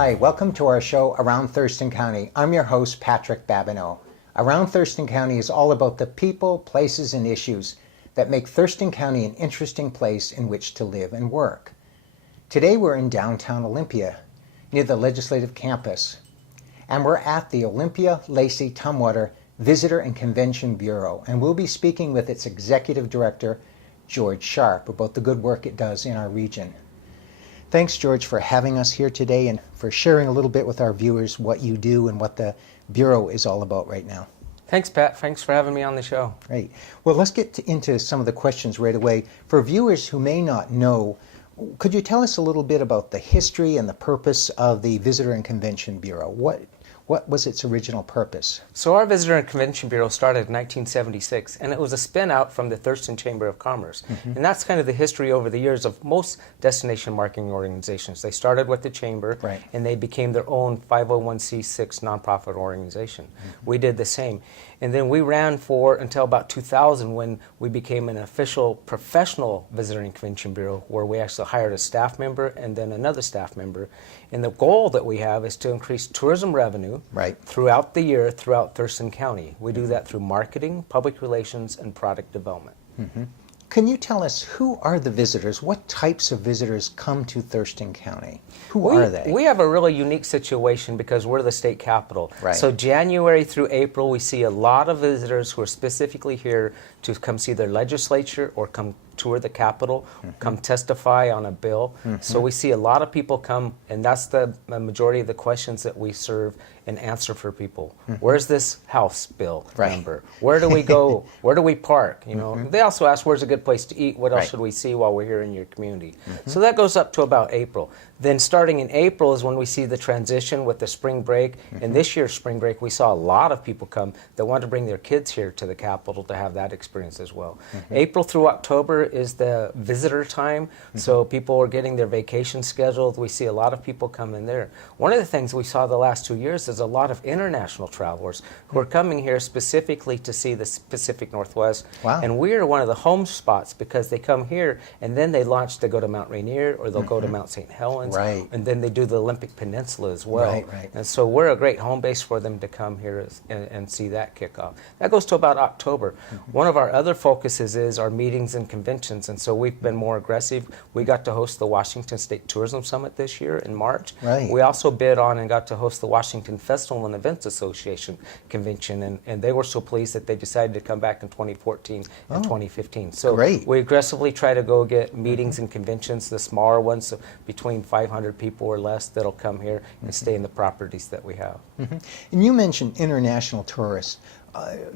Hi, welcome to our show, Around Thurston County. I'm your host, Patrick Babineau. Around Thurston County is all about the people, places, and issues that make Thurston County an interesting place in which to live and work. Today we're in downtown Olympia, near the Legislative Campus, and we're at the Olympia-Lacey-Tumwater Visitor and Convention Bureau, and we'll be speaking with its Executive Director, George Sharp, about the good work it does in our region. Thanks, George, for having us here today and for sharing a little bit with our viewers what you do and what the Bureau is all about right now. Thanks, Pat. Thanks for having me on the show. Great. Well, let's get into some of the questions right away. For viewers who may not know, could you tell us a little bit about the history and the purpose of the Visitor and Convention Bureau? What was its original purpose? So our Visitor and Convention Bureau started in 1976, and it was a spin out from the Thurston Chamber of Commerce. And that's kind of the history over the years of most destination marketing organizations. They started with the Chamber, and they became their own 501c6 nonprofit organization. We did the same. And then we ran for until about 2000 when we became an official professional Visitor and Convention Bureau, where we actually hired a staff member and then another staff member. And the goal that we have is to increase tourism revenue throughout the year throughout Thurston County. We do that through marketing, public relations, and product development. Can you tell us who are the visitors? What types of visitors come to Thurston County? Who are they? We have a really unique situation because we're the state capital. So January through April, we see a lot of visitors who are specifically here to come see their legislature or come tour the Capitol, come testify on a bill. So we see a lot of people come, and that's the majority of the questions that we serve and answer for people. Where's this House bill number? Where do we go? Where do we park? You know, they also ask, where's a good place to eat? What else should we see while we're here in your community? So that goes up to about April. Then starting in April is when we see the transition with the spring break. And this year's spring break, we saw a lot of people come that want to bring their kids here to the Capitol to have that experience as well. April through October is the visitor time. So people are getting their vacation scheduled. We see a lot of people come in there. One of the things we saw the last 2 years is a lot of international travelers who are coming here specifically to see the Pacific Northwest. And we are one of the home spots because they come here and then they launch to go to Mount Rainier or they'll go to Mount St. Helens. And then they do the Olympic Peninsula as well. And so we're a great home base for them to come here and see that kick off. That goes to about October. One of our other focuses is our meetings and conventions, and so we've been more aggressive. We got to host the Washington State Tourism Summit this year in March. We also bid on and got to host the Washington Festival and Events Association convention, and they were so pleased that they decided to come back in 2014 and 2015. So we aggressively try to go get meetings and conventions, the smaller ones, so between 500 people or less that'll come here and stay in the properties that we have. And you mentioned international tourists.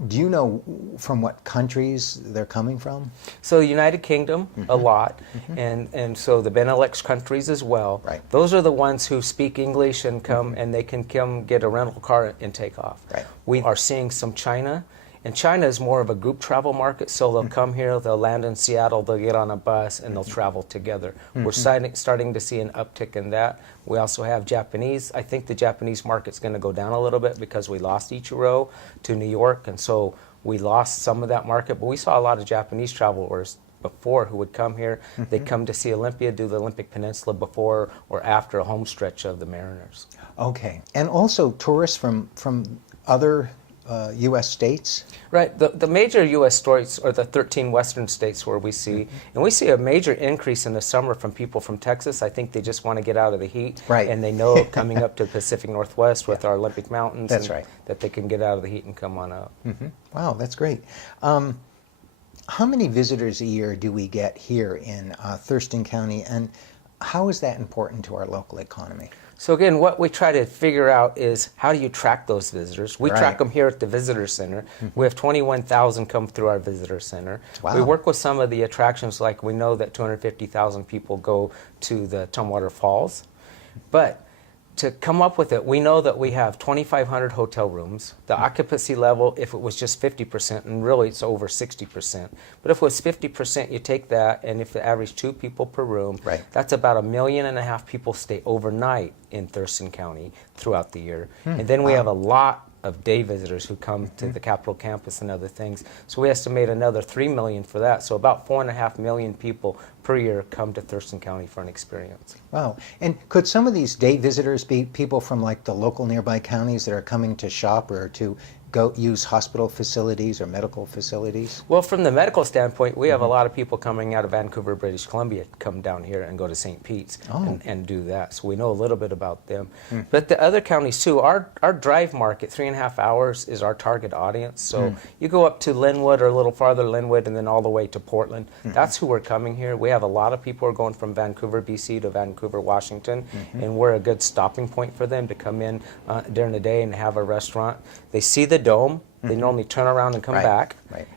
Do you know from what countries they're coming from? So the United Kingdom, a lot, and so the Benelux countries as well. Those are the ones who speak English and come, and they can come get a rental car and take off. We are seeing some China. And China is more of a group travel market, so they'll come here, they'll land in Seattle, they'll get on a bus, and they'll travel together. We're starting to see an uptick in that. We also have Japanese. I think the Japanese market's going to go down a little bit because we lost Ichiro to New York, and so we lost some of that market. But we saw a lot of Japanese travelers before who would come here. They'd come to see Olympia, do the Olympic Peninsula before or after a home stretch of the Mariners. Okay. And also tourists from other U.S. states? The major U.S. states are the 13 western states where we see, and we see a major increase in the summer from people from Texas. I think they just want to get out of the heat, and they know coming up to the Pacific Northwest with our Olympic Mountains that they can get out of the heat and come on up. Wow, that's great. How many visitors a year do we get here in Thurston County, and how is that important to our local economy? So again, what we try to figure out is how do you track those visitors? We track them here at the Visitor Center. We have 21,000 come through our Visitor Center. We work with some of the attractions, like we know that 250,000 people go to the Tumwater Falls. But to come up with it, we know that we have 2,500 hotel rooms. The occupancy level, if it was just 50%, and really it's over 60%. But if it was 50%, you take that, and if the average 2 people per room, that's about 1.5 million people stay overnight in Thurston County throughout the year. And then we have a lot of day visitors who come to the Capitol campus and other things. So we estimate another 3 million for that. So about 4.5 million people per year come to Thurston County for an experience. Wow. And could some of these day visitors be people from like the local nearby counties that are coming to shop or to go use hospital facilities or medical facilities? Well, from the medical standpoint, we have a lot of people coming out of Vancouver, British Columbia, come down here and go to St. Pete's and do that. So we know a little bit about them. But the other counties too, our drive market, 3.5 hours is our target audience. So you go up to Linwood or a little farther Linwood and then all the way to Portland. That's who we're coming here. We have a lot of people who are going from Vancouver, BC to Vancouver, Washington, and we're a good stopping point for them to come in during the day and have a restaurant. They see the dome. They normally turn around and come back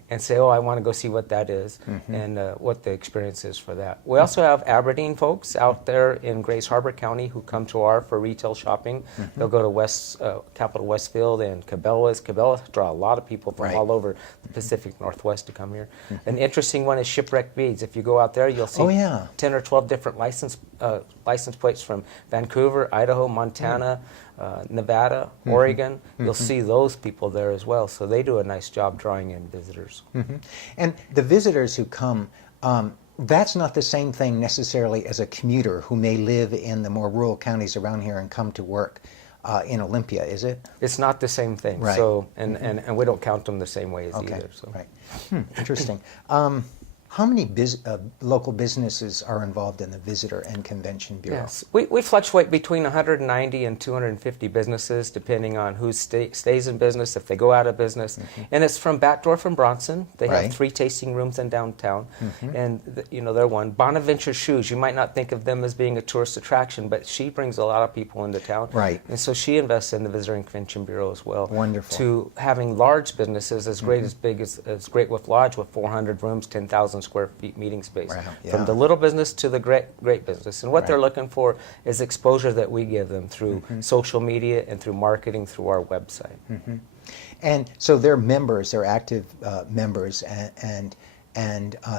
and say, oh, I want to go see what that is and what the experience is for that. We also have Aberdeen folks out there in Grace Harbor County who come to our for retail shopping. They'll go to Capital Westfield and Cabela's. Cabela's draw a lot of people from all over the Pacific Northwest to come here. An interesting one is Shipwreck Beads. If you go out there, you'll see 10 or 12 different license plates from Vancouver, Idaho, Montana, Nevada, Oregon. You'll see those people there as well. So they do a nice job drawing in visitors. And the visitors who come, that's not the same thing necessarily as a commuter who may live in the more rural counties around here and come to work in Olympia, is it? It's not the same thing. Right. So, and we don't count them the same way as either. So. Right. Interesting. How many local businesses are involved in the Visitor and Convention Bureau? Yes, we fluctuate between 190 and 250 businesses, depending on who stays in business, if they go out of business. And it's from Batdorf and Bronson. They have 3 tasting rooms in downtown, and they're one. Bonaventure Shoes. You might not think of them as being a tourist attraction, but she brings a lot of people into town. Right. And so she invests in the Visitor and Convention Bureau as well. Wonderful. To having large businesses as great as big as Great Wolf Lodge with 400 rooms, 10,000 square feet meeting space. Wow, From the little business to the great business. And what they're looking for is exposure that we give them through social media and through marketing through our website. And so they're members, they're active members, and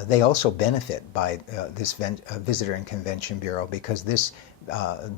they also benefit by this Visitor and Convention Bureau, because this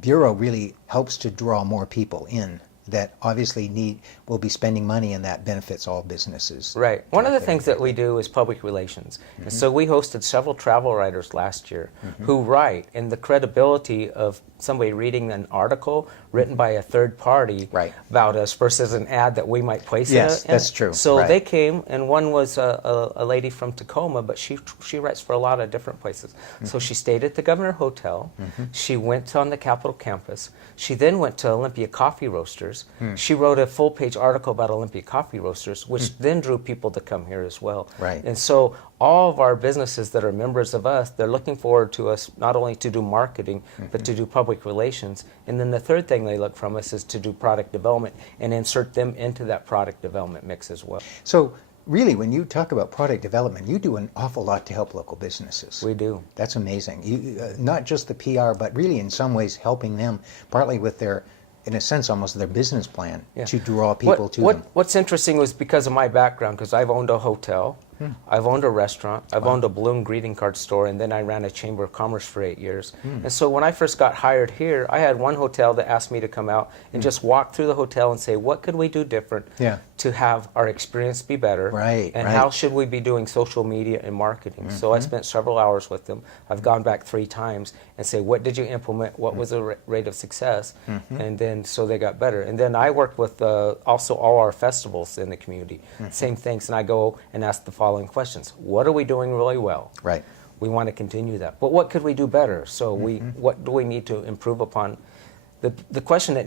bureau really helps to draw more people in that obviously will be spending money, and that benefits all businesses. Right. One of the things that we do is public relations. And so we hosted several travel writers last year who write, and the credibility of somebody reading an article written by a third party about us versus an ad that we might place Yes, in. that's true. So they came, and one was a lady from Tacoma, but she writes for a lot of different places. So she stayed at the Governor Hotel. She went on the Capitol campus. She then went to Olympia Coffee Roasters. She wrote a full-page article about Olympia Coffee Roasters, which then drew people to come here as well. Right. And so all of our businesses that are members of us, they're looking forward to us not only to do marketing, but to do public relations. And then the third thing they look from us is to do product development and insert them into that product development mix as well. So really, when you talk about product development, you do an awful lot to help local businesses. We do. That's amazing. You, not just the PR, but really in some ways helping them, partly with their, in a sense, almost their business plan to draw people to them. What's interesting was because of my background, because I've owned a hotel, I've owned a restaurant, I've owned a balloon greeting card store, and then I ran a Chamber of Commerce for 8 years. And so when I first got hired here, I had one hotel that asked me to come out and just walk through the hotel and say, what could we do different to have our experience be better? And how should we be doing social media and marketing? So I spent several hours with them. I've gone back 3 times and say, what did you implement? What was the rate of success? And then so they got better. And then I worked with also all our festivals in the community. Same things. And I go and ask the following questions. What are we doing really well? We want to continue that. But what could we do better? So what do we need to improve upon? The question that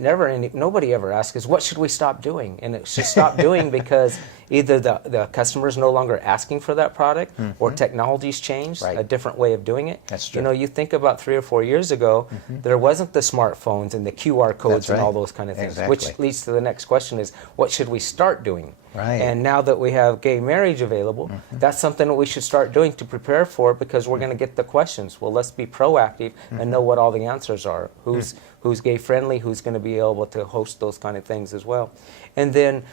nobody ever asks is, what should we stop doing? And it should stop doing because either the customer is no longer asking for that product, or technology's changed, a different way of doing it. That's true. You know, you think about 3 or 4 years ago, there wasn't the smartphones and the QR codes and all those kind of things, which leads to the next question is, what should we start doing? And now that we have gay marriage available, that's something that we should start doing to prepare for, because we're going to get the questions. Well, let's be proactive and know what all the answers are. Who's gay friendly, who's going to be able to host those kind of things as well. And then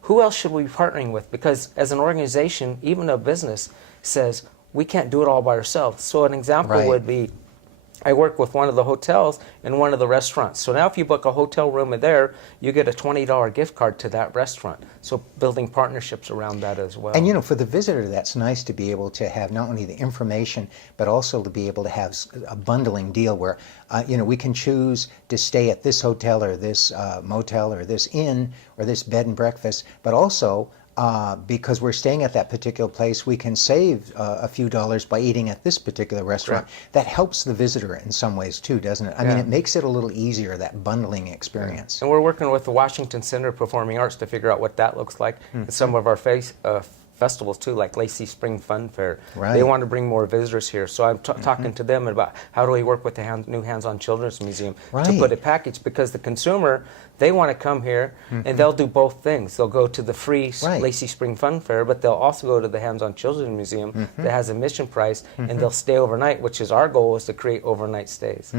who else should we be partnering with? Because as an organization, even a business says, we can't do it all by ourselves. So an example would be, I work with one of the hotels and one of the restaurants. So now if you book a hotel room in there, you get a $20 gift card to that restaurant. So building partnerships around that as well. And for the visitor, that's nice to be able to have not only the information, but also to be able to have a bundling deal where, we can choose to stay at this hotel or this motel or this inn or this bed and breakfast, but also because we're staying at that particular place, we can save a few dollars by eating at this particular restaurant. Right. That helps the visitor in some ways too, doesn't it? I mean, it makes it a little easier, that bundling experience. And we're working with the Washington Center of Performing Arts to figure out what that looks like. And some of our festivals too, like Lacey Spring Fun Fair. Right. They want to bring more visitors here. So I'm talking to them about how do we work with the new Hands-On Children's Museum to put a package, because the consumer, they want to come here and they'll do both things. They'll go to the free Lacey Spring Fun Fair, but they'll also go to the Hands-On Children's Museum that has a mission price, and they'll stay overnight, which is our goal, is to create overnight stays.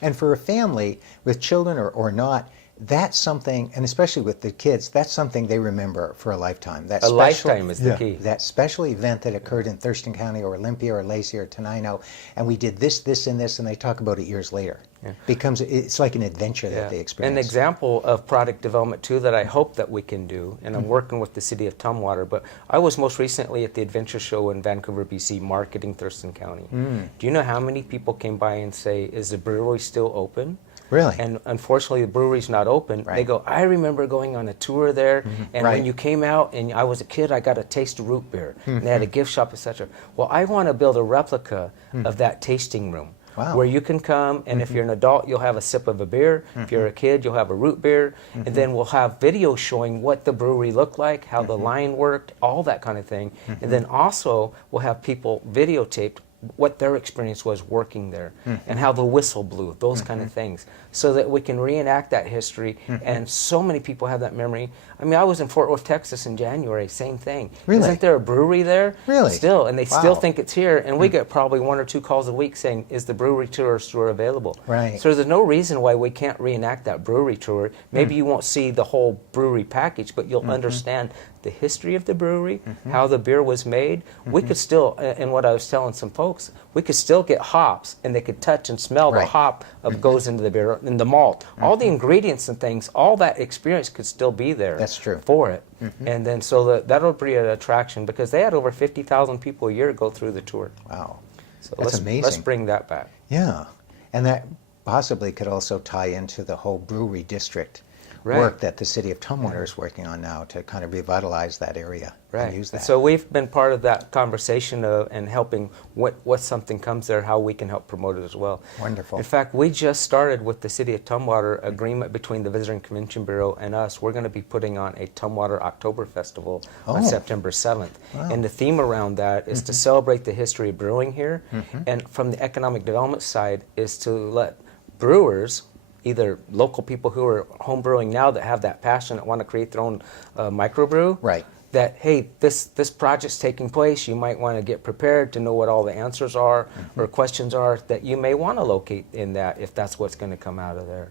And for a family with children or not, that's something, and especially with the kids, that's something they remember for a lifetime. That lifetime is the key. That special event that occurred in Thurston County or Olympia or Lacey or Tenino, and we did this, this, and this, and they talk about it years later. It's like an adventure that they experience. An example of product development too that I hope that we can do, and I'm working with the city of Tumwater, but I was most recently at the Adventure Show in Vancouver, BC, marketing Thurston County. Do you know how many people came by and say, is the brewery still open? Really? And unfortunately, the brewery's not open. They go, I remember going on a tour there, and when you came out, and I was a kid, I got a taste of root beer. And they had a gift shop, etc. Well, I want to build a replica of that tasting room. Wow. Where you can come, and if you're an adult, you'll have a sip of a beer. If you're a kid, you'll have a root beer. And then we'll have videos showing what the brewery looked like, how the line worked, all that kind of thing. And then also, we'll have people videotaped what their experience was working there and how the whistle blew, those kind of things, so that we can reenact that history. And so many people have that memory. I mean, I was in Fort Worth, Texas in January, same thing. Really? Isn't there a brewery there? Really? Still, and they still think it's here, and we get probably 1 or 2 calls a week saying, is the Brewery Tours tour available? Right. So there's no reason why we can't reenact that brewery tour. Maybe you won't see the whole brewery package, but you'll understand the history of the brewery, how the beer was made. We could still, and what I was telling some folks, we could still get hops, and they could touch and smell the hop of goes into the beer, and the malt. All the ingredients and things, all that experience could still be there. That's true. For it. And then so that'll be an attraction, because they had over 50,000 people a year go through the tour. Wow. So that's amazing. Let's bring that back. Yeah. And that possibly could also tie into the whole Brewery District work that the city of Tumwater is working on now to kind of revitalize that area and use that. So we've been part of that conversation and helping what something comes there, how we can help promote it as well. Wonderful. In fact, we just started with the city of Tumwater agreement between the Visitor and Convention Bureau and us. We're going to be putting on a Tumwater October Festival on September 7th. Wow. And the theme around that is to celebrate the history of brewing here. And from the economic development side is to let brewers, either local people who are home brewing now that have that passion, that want to create their own microbrew, that, hey, this project's taking place, you might want to get prepared to know what all the answers are or questions are that you may want to locate in that, if that's what's going to come out of there.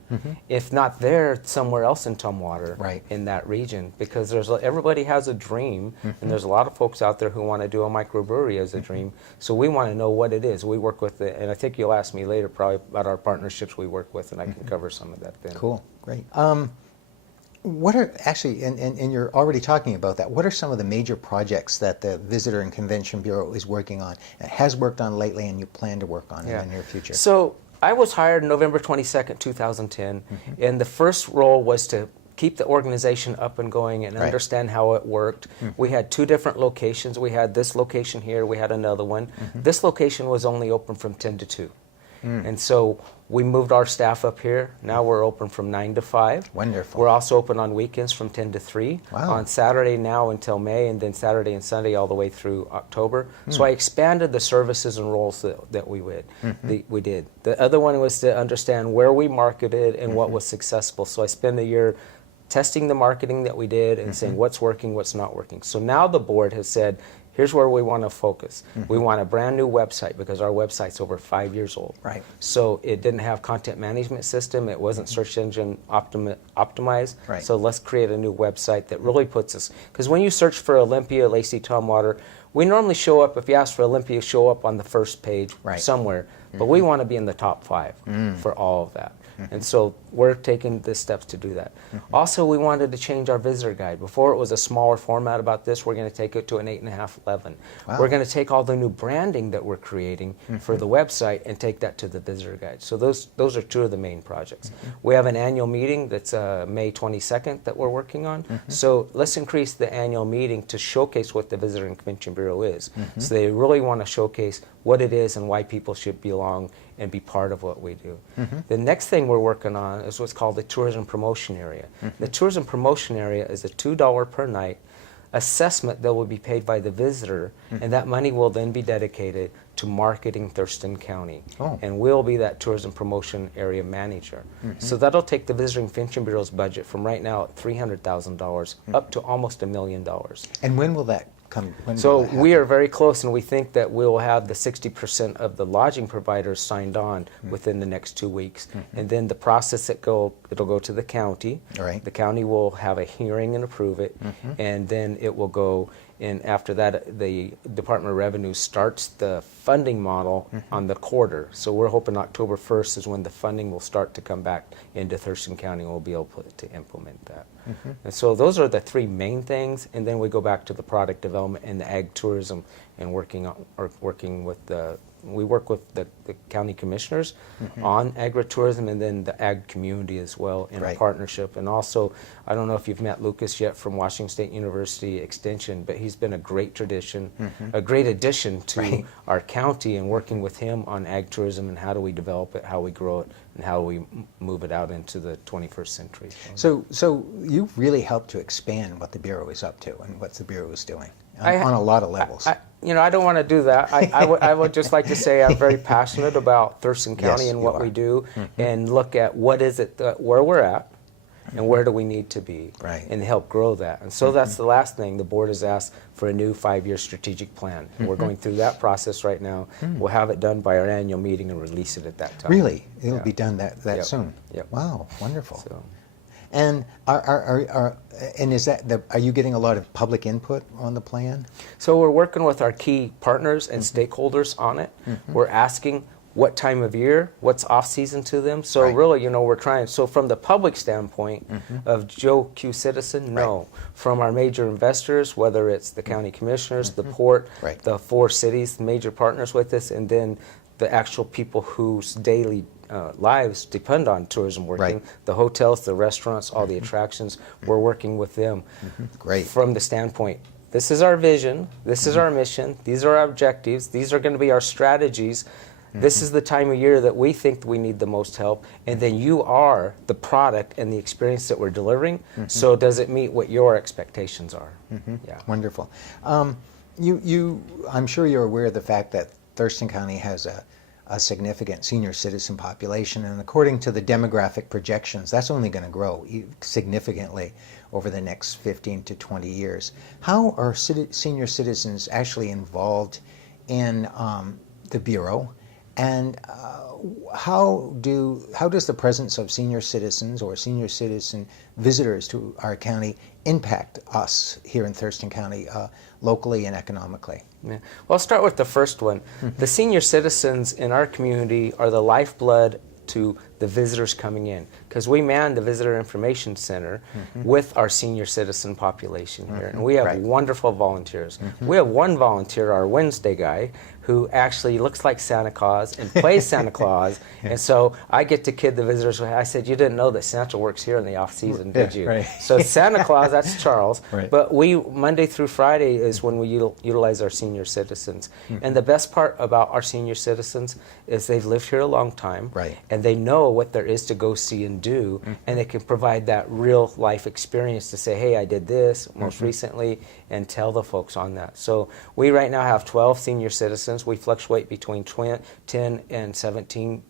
If not there, somewhere else in Tumwater, in that region, because everybody has a dream, and there's a lot of folks out there who want to do a microbrewery as a dream, so we want to know what it is. We work with it, and I think you'll ask me later probably about our partnerships we work with, and I can cover some of that then. Cool, great. What are, actually, and you're already talking about that, what are some of the major projects that the Visitor and Convention Bureau is working on, and has worked on lately, and you plan to work on in the near future? So I was hired November 22nd, 2010, and the first role was to keep the organization up and going and understand how it worked. We had 2 different locations. We had this location here, we had another one. This location was only open from 10 to 2. And so we moved our staff up here. Now we're open from 9 to 5. Wonderful. We're also open on weekends from 10 to 3. Wow. On Saturday now until May, and then Saturday and Sunday all the way through October. So I expanded the services and roles that we did. The other one was to understand where we marketed and what was successful. So I spent a year testing the marketing that we did and saying what's working, what's not working. So now the board has said, here's where we want to focus. We want a brand new website, because our website's over 5 years old. So it didn't have content management system. It wasn't search engine optimized. So let's create a new website that really puts us, because when you search for Olympia-Lacey-Tumwater, we normally show up, if you ask for Olympia, show up on the first page somewhere. but we want to be in the top 5 for all of that. And so we're taking the steps to do that. Also, we wanted to change our visitor guide. Before it was a smaller format about this, we're going to take it to an 8.5, 11. Wow. We're going to take all the new branding that we're creating for the website and take that to the visitor guide. So those are two of the main projects. We have an annual meeting that's May 22nd that we're working on. So let's increase the annual meeting to showcase what the Visitor and Convention Bureau is. So they really want to showcase what it is and why people should belong and be part of what we do. The next thing we're working on is what's called the Tourism Promotion Area. The Tourism Promotion Area is a $2 per night assessment that will be paid by the visitor, and that money will then be dedicated to marketing Thurston County. And we'll be that Tourism Promotion Area manager. So that'll take the Visitor and Convention Bureau's budget from right now at $300,000 up to almost $1 million. And when will that come? So we are very close, and we think that we'll have the 60% of the lodging providers signed on within the next 2 weeks. And then the process it'll go to the county. Right. The county will have a hearing and approve it, and then it will go. And after that, the Department of Revenue starts the funding model on the quarter. So we're hoping October 1st is when the funding will start to come back into Thurston County, and we'll be able to implement that. And so those are the three main things. And then we go back to the product development and the ag tourism, and we work with the county commissioners on agritourism, and then the ag community as well in a partnership. And also, I don't know if you've met Lucas yet from Washington State University Extension, but he's been a great a great addition to our county, and working with him on ag tourism and how do we develop it, how we grow it, and how we move it out into the 21st century. So you've really helped to expand what the Bureau is up to and what the Bureau is doing on a lot of levels. I don't want to do that. I would just like to say I'm very passionate about Thurston County and what we do, and look at what is it, where we're at, and where do we need to be, and help grow that. And so that's the last thing. The board has asked for a new 5-year strategic plan. And we're going through that process right now. We'll have it done by our annual meeting and release it at that time. Really? It'll be done that soon? Yep. Wow, wonderful. So. And are you getting a lot of public input on the plan? So we're working with our key partners and stakeholders on it. We're asking what time of year, what's off season to them. So really, we're trying. So from the public standpoint of Joe Q citizen, no. From our major investors, whether it's the county commissioners, the port, the 4 cities, major partners with us, and then the actual people whose daily lives depend on tourism working, the hotels, the restaurants, all the attractions, we're working with them. From the standpoint, this is our vision, this is our mission, these are our objectives, these are going to be our strategies. This is the time of year that we think we need the most help, and then you are the product and the experience that we're delivering. So does it meet what your expectations are? Yeah. Wonderful. I'm sure you're aware of the fact that Thurston County has a significant senior citizen population, and according to the demographic projections, that's only going to grow significantly over the next 15 to 20 years. How are senior citizens actually involved in the Bureau, and how does the presence of senior citizens or senior citizen visitors to our county impact us here in Thurston County locally and economically? Yeah. Well, I'll start with the first one. The senior citizens in our community are the lifeblood to the visitors coming in, because we man the Visitor Information Center with our senior citizen population here, and we have wonderful volunteers. We have one volunteer, our Wednesday guy, who actually looks like Santa Claus and plays Santa Claus, and so I get to kid the visitors. I said, you didn't know that Santa works here in the off season, did you? So Santa Claus, that's Charles, but we, Monday through Friday is when we utilize our senior citizens. And the best part about our senior citizens is they've lived here a long time, and they know what there is to go see and do, and they can provide that real life experience to say, hey, I did this most recently, and tell the folks on that. So we right now have 12 senior citizens. We fluctuate between 10 and 17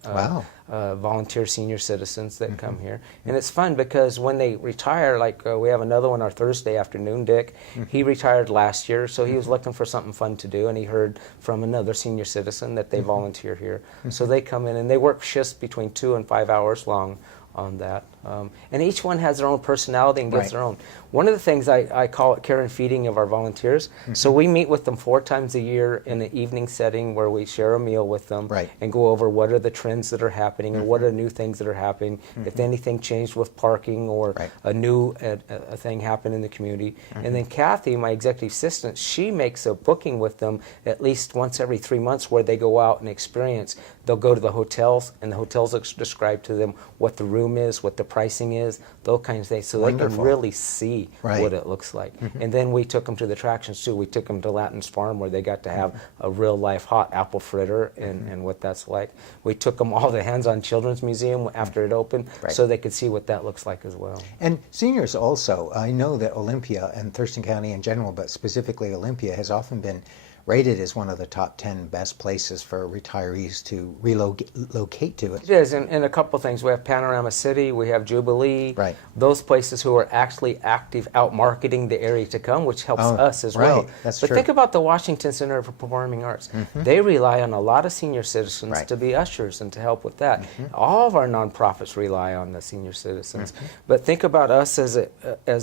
volunteer senior citizens that come here. And it's fun because when they retire, like we have another one our Thursday afternoon, Dick, he retired last year, so he was looking for something fun to do, and he heard from another senior citizen that they volunteer here. So they come in and they work shifts between 2 and 5 hours long on that. And each one has their own personality and gives their own. One of the things I call it care and feeding of our volunteers. So we meet with them 4 times a year in an evening setting where we share a meal with them and go over what are the trends that are happening and what are new things that are happening. If anything changed with parking or a new a thing happened in the community. And then Kathy, my executive assistant, she makes a booking with them at least once every 3 months where they go out and experience. They'll go to the hotels, and the hotels describe to them what the room is, what the pricing is, those kinds of things, so they can really see what it looks like. And then we took them to the attractions too. We took them to Lattin's Farm where they got to have a real life hot apple fritter and what that's like. We took them all to Hands-On Children's Museum after it opened so they could see what that looks like as well. And seniors also, I know that Olympia and Thurston County in general, but specifically Olympia, has often been rated as one of the top 10 best places for retirees to relocate to. It is, and a couple things. We have Panorama City, we have Jubilee, those places who are actually active out marketing the area to come, which helps us as well. That's but true. Think about the Washington Center for Performing Arts. They rely on a lot of senior citizens to be ushers and to help with that. All of our nonprofits rely on the senior citizens. But think about us as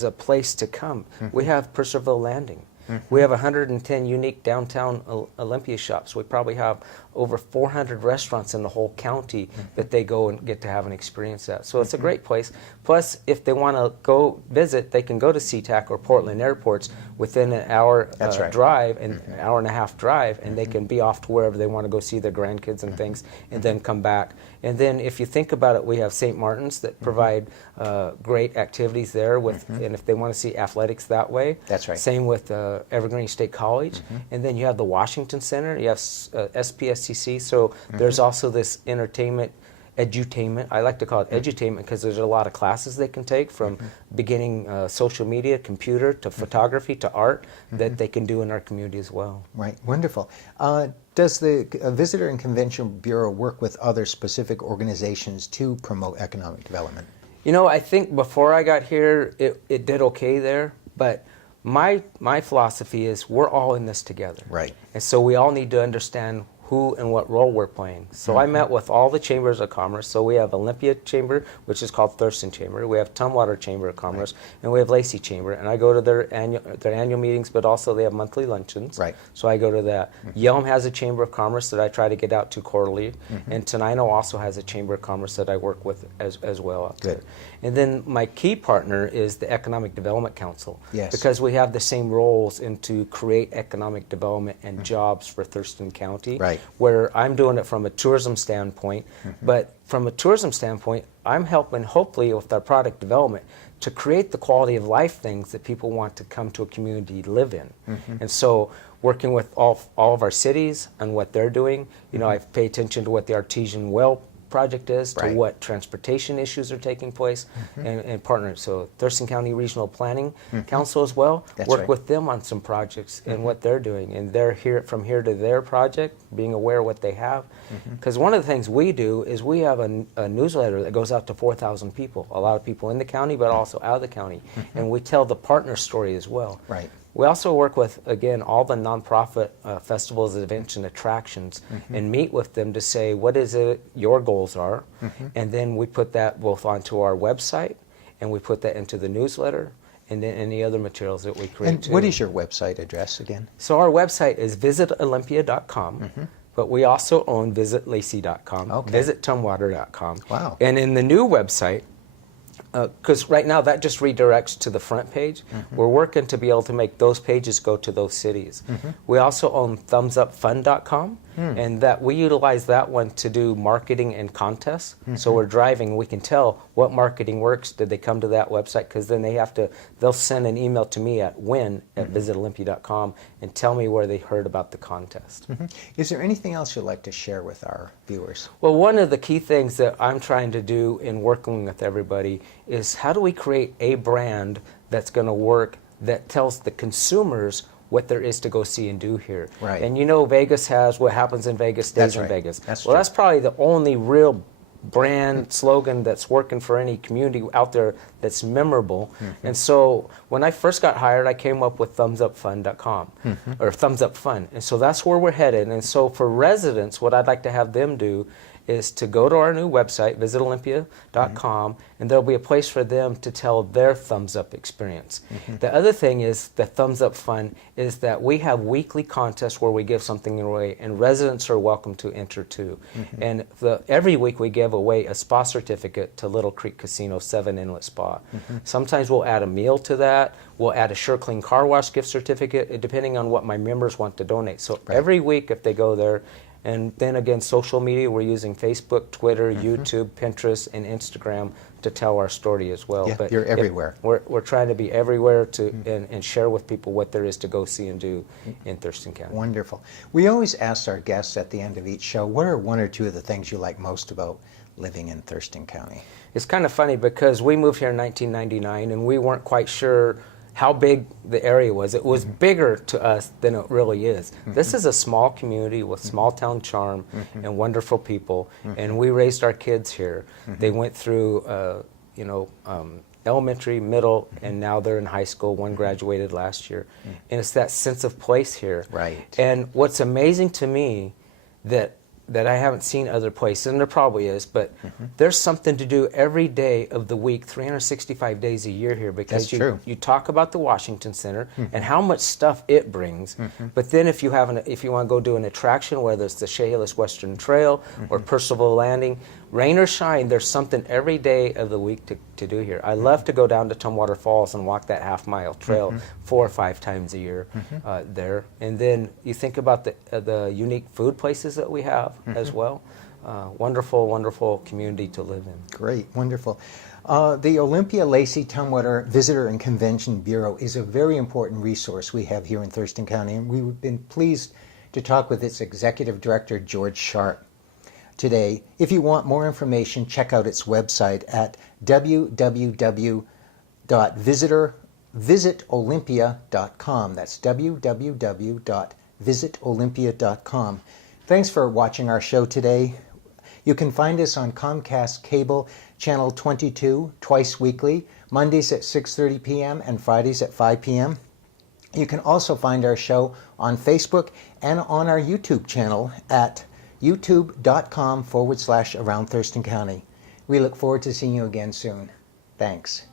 a place to come. We have Purcellville Landing. We have 110 unique downtown Olympia shops. We probably have over 400 restaurants in the whole county that they go and get to have an experience at. So it's a great place. Plus, if they want to go visit, they can go to SeaTac or Portland airports within an hour drive, and an hour and a half drive, and they can be off to wherever they want to go see their grandkids and things, and then come back. And then if you think about it, we have St. Martin's that provide great activities there, with, and if they want to see athletics that way. Same with Evergreen State College. And then you have the Washington Center, you have SPSCC, so there's also this entertainment, edutainment. I like to call it edutainment because there's a lot of classes they can take from beginning social media, computer, to photography, to art that they can do in our community as well. Right, wonderful. Does the Visitor and Convention Bureau work with other specific organizations to promote economic development? You know, I think before I got here, it did okay there, but my philosophy is we're all in this together. And so we all need to understand who and what role we're playing. So I met with all the chambers of commerce. So we have Olympia Chamber, which is called Thurston Chamber. We have Tumwater Chamber of Commerce, and we have Lacey Chamber. And I go to their annual meetings, but also they have monthly luncheons. So I go to that. Yelm has a Chamber of Commerce that I try to get out to quarterly, and Tenino also has a Chamber of Commerce that I work with as well out there. And then my key partner is the Economic Development Council, because we have the same roles in to create economic development and jobs for Thurston County. Where I'm doing it from a tourism standpoint, but from a tourism standpoint, I'm helping hopefully with our product development to create the quality of life things that people want to come to a community to live in. And so working with all of our cities and what they're doing, you know, I pay attention to what the artesian well project is, to what transportation issues are taking place, and partners. So Thurston County Regional Planning Council as well, work with them on some projects and what they're doing. And they're here from here to their project, being aware of what they have. Because one of the things we do is we have a newsletter that goes out to 4,000 people, a lot of people in the county, but also out of the county. And we tell the partner story as well. We also work with, again, all the nonprofit festivals, events, and attractions, and meet with them to say, what is it your goals are? And then we put that both onto our website, and we put that into the newsletter, and then any other materials that we create. And what is your website address again? So our website is visitolympia.com. But we also own visitlacey.com, visittumwater.com. And in the new website, because right now that just redirects to the front page. We're working to be able to make those pages go to those cities. We also own thumbsupfund.com, and that we utilize that one to do marketing and contests. So we're driving, we can tell what marketing works. Did they come to that website? Because then they'll send an email to me at win@visitolympia.com and tell me where they heard about the contest. Is there anything else you'd like to share with our viewers? Well, one of the key things that I'm trying to do in working with everybody is how do we create a brand that's going to work, that tells the consumers what there is to go see and do here. And you know, Vegas has what happens in Vegas stays in Vegas. That's probably the only real brand slogan that's working for any community out there that's memorable. And so when I first got hired, I came up with thumbsupfund.com or Thumbs Up Fund. And so that's where we're headed. And so for residents, what I'd like to have them do is to go to our new website, visit Olympia.com, and there'll be a place for them to tell their thumbs up experience. The other thing is the thumbs up fun is that we have weekly contests where we give something away, and residents are welcome to enter too. And every week we give away a spa certificate to Little Creek Casino 7 Inlet Spa. Sometimes we'll add a meal to that. We'll add a Sure Clean Car Wash gift certificate, depending on what my members want to donate. So every week if they go there, and then again, social media, we're using Facebook, Twitter, YouTube, Pinterest, and Instagram to tell our story as well. Yeah, but you're everywhere. We're trying to be everywhere to and share with people what there is to go see and do in Thurston County. Wonderful. We always ask our guests at the end of each show, what are one or two of the things you like most about living in Thurston County? It's kind of funny because we moved here in 1999 and we weren't quite sure how big the area was. It was bigger to us than it really is. This is a small community with small town charm and wonderful people, and we raised our kids here. They went through, elementary, middle, and now they're in high school. One graduated last year, and it's that sense of place here. Right. And what's amazing to me that I haven't seen other places, and there probably is, but there's something to do every day of the week, 365 days a year here, because you talk about the Washington Center and how much stuff it brings, but then if you want to go do an attraction, whether it's the Chehalis Western Trail or Percival Landing, rain or shine, there's something every day of the week to do here. I love to go down to Tumwater Falls and walk that half-mile trail 4 or 5 times a year there. And then you think about the unique food places that we have as well. Wonderful, wonderful community to live in. Great, wonderful. The Olympia-Lacey-Tumwater Visitor and Convention Bureau is a very important resource we have here in Thurston County, and we've been pleased to talk with its Executive Director, George Sharp, today. If you want more information, check out its website at www.visitolympia.com. That's www.visitolympia.com. Thanks for watching our show today. You can find us on Comcast Cable Channel 22 twice weekly, Mondays at 6:30 p.m. and Fridays at 5 p.m. You can also find our show on Facebook and on our YouTube channel at youtube.com/Around Thurston County. We look forward to seeing you again soon. Thanks.